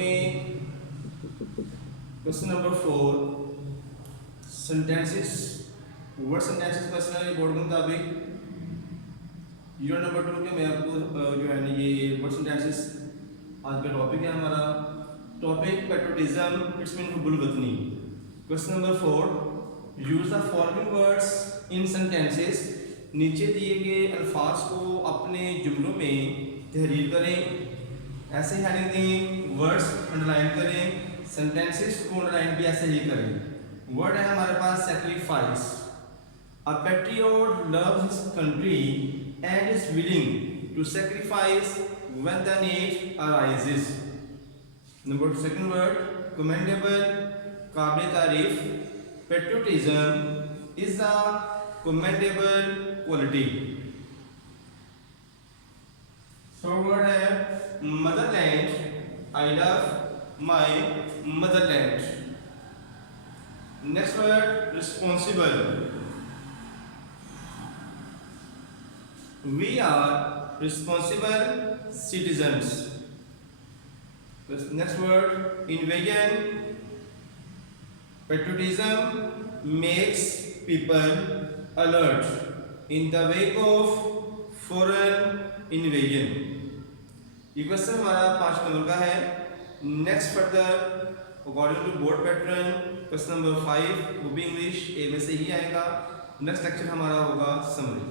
में question number 4 sentences word sentences question है board के मुताबिक। यूनिट नंबर 2 के मैं आपको जो है ना ये वर्ड सेंटेंसेस आज का टॉपिक है हमारा। टॉपिक पेट्रोटिज्म इट्स मीन हुब्बुल वतनी। Question number 4 use the following words in sentences. नीचे दिए गए अल्फाज को अपने जुमलों में तहरीर करें। ऐसे हेडिंग दें, वर्ड्स अंडरलाइन करें, सेंटेंसेस को अंडरलाइन भी ऐसे ही करें। वर्ड है हमारे पास sacrifice. A patriot loves his country and is willing to sacrifice when the need arises. Number second word commendable, काबिल तारीफ। Patriotism is a commendable quality। so word है motherland, I love my motherland। next word responsible, we are responsible citizens। next word invasion, patriotism makes people alert in the wake of foreign invasion। ये question हमारा 5 number का है। Next further according to board pattern question number 5 वो भी English ए में से ही आएगा। Next lecture हमारा होगा समरी।